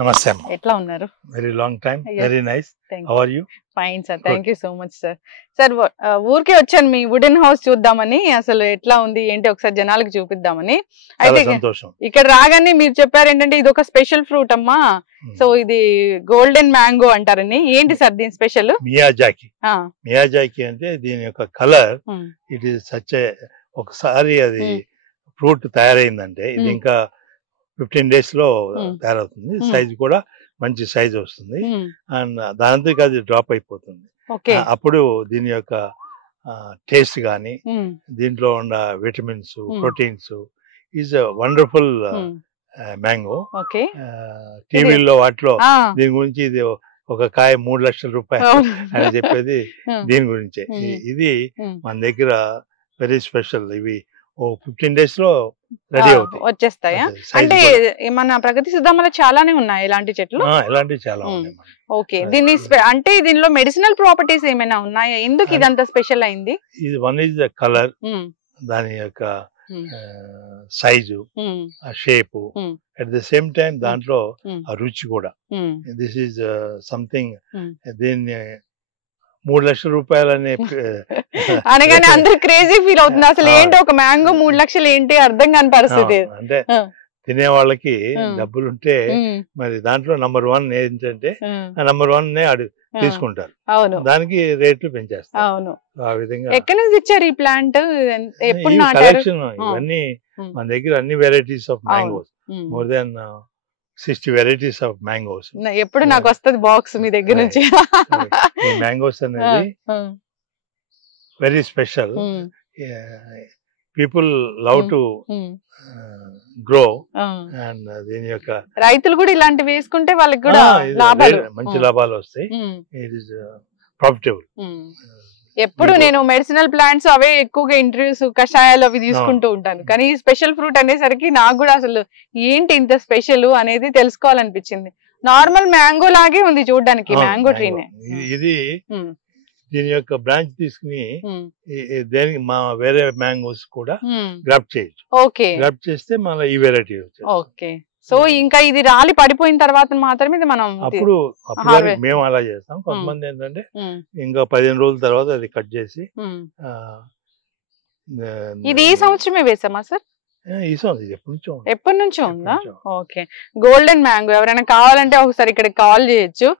నమస్తే అమ్మ. ఎట్లా ఉన్నారు? Very long time. Yes. Very nice. Thank how are you? Fine sir, thank you so much sir. Sir ఊరికే వచ్చాను మీ వుడెన్ హౌస్ చూద్దామని, అసలు ఎట్లా ఉంది ఏంటి ఒకసారి జనాలకు చూపిద్దామని. చాలా అయితే సంతోషం. ఇక్కడ రాగానే మీరు చెప్పారు ఏంటంటే ఇది ఒక స్పెషల్ ఫ్రూట్ అమ్మా, సో ఇది గోల్డెన్ మ్యాంగో అంటారని. ఏంటి సార్ దీని స్పెషల్? మియాజాకి. మియాజాకి అంటే దీని యొక్క కలర్ ఇట్ ఈస్ సచ్ ఒకసారి అది ఫ్రూట్ తయారైందంటే ఇది ఇంకా 15 days లో తయారవుతుంది. సైజ్ కూడా మంచి సైజ్ వస్తుంది అండ్ దాంతో అది డ్రాప్ అయిపోతుంది. అప్పుడు దీని యొక్క టేస్ట్ కానీ దీంట్లో ఉన్న vitamins proteins is wonderful mango. టీవీలో వాటిలో దీని గురించి ఇది ఒక కాయ 3 లక్షల రూపాయలు అని చెప్పేది దీని గురించే. ఇది మన దగ్గర వెరీ స్పెషల్. ఇవి 15 days లో రెడీ అవుతాయి, వచ్చేస్తాయా? అంటే మన ప్రగతి సిద్ధంలో చాలానే ఉన్నాయి ఇలాంటి చెట్లు. ఇలాంటివి చాలా ఉన్నాయి. ఓకే, దీని అంటే దీనిలో మెడిసినల్ ప్రాపర్టీస్ ఏమైనా ఉన్నాయా? ఎందుకు ఇదంతా స్పెషల్ అయింది? ఇది వన్ ఈజ్ ద కలర్, దాని యొక్క సైజు, ఆ shape, at the same time దాంట్లో ఆ రుచి కూడా. This is something. దీన్ని 3 లక్షల రూపాయలని అనగానే అందరు క్రేజీ ఫీల్ అవుతుంది. అసలు ఏంటి ఒక మ్యాంగో 3 లక్షలు ఏంటి అర్థం కాని పరిస్థితి. అంటే తినే వాళ్ళకి డబ్బులు ఉంటే మరి దాంట్లో నంబర్ 1 ఏంటంటే నంబర్ 1 తీసుకుంటారు. అవును, దానికి రేట్లు పెంచేస్తారు. అవును, ఆ విధంగా. ఎక్కడి నుంచి ఇచ్చారు ఈ ప్లాంట్? ఎప్పుడు కలెక్షన్ ఇవన్నీ మన దగ్గర అన్ని varieties of mangoes, more than 60 varieties of mangoes. ఎప్పుడు నాకు వస్తుంది బాక్స్ మీ దగ్గర నుంచి. ఈ మ్యాంగోస్ అనేది very special. People love to grow and దీని యొక్క రైతులు కూడా ఇలాంటివి వేసుకుంటే వాళ్ళకి కూడా లాభాలు, మంచి లాభాలు వస్తాయి. It is profitable. ఎప్పుడు నేను మెడిసినల్ ప్లాంట్స్ అవే ఎక్కువగా ఇంటర్వ్యూస్ కషాయాలు అవి తీసుకుంటూ ఉంటాను, కానీ ఈ స్పెషల్ ఫ్రూట్ అనేసరికి నాకు కూడా అసలు ఏంటి ఇంత స్పెషల్ అనేది తెలుసుకోవాలనిపించింది. నార్మల్ మ్యాంగో లాగే ఉంది చూడడానికి, మ్యాంగో ట్రీనే. ఇది దీని యొక్క బ్రాంచ్ తీసుకుని దేనికి మా వేరే మ్యాంగోస్ కూడా గ్రాఫ్ట్ చేయొచ్చు. ఓకే, గ్రాఫ్ట్ చేస్తే మళ్ళీ ఈ వెరైటీ వచ్చేది. ఓకే, సో ఇంకా ఇది రాలి పడిపోయిన తర్వాత మాత్రమే ఇది మనం అప్పుడు మేము అలా చేస్తాం. కొంతమంది ఏంటంటే ఇంకా 15 రోజుల తర్వాత అది కట్ చేసి. ఇది ఈ సంవత్సరమే వేసామా సార్? ఈ సంవత్సరం ఎప్పటి నుంచో ఉందా? ఓకే, గోల్డెన్ మ్యాంగో ఎవరైనా కావాలంటే ఒకసారి ఇక్కడ కాల్ చేయొచ్చు.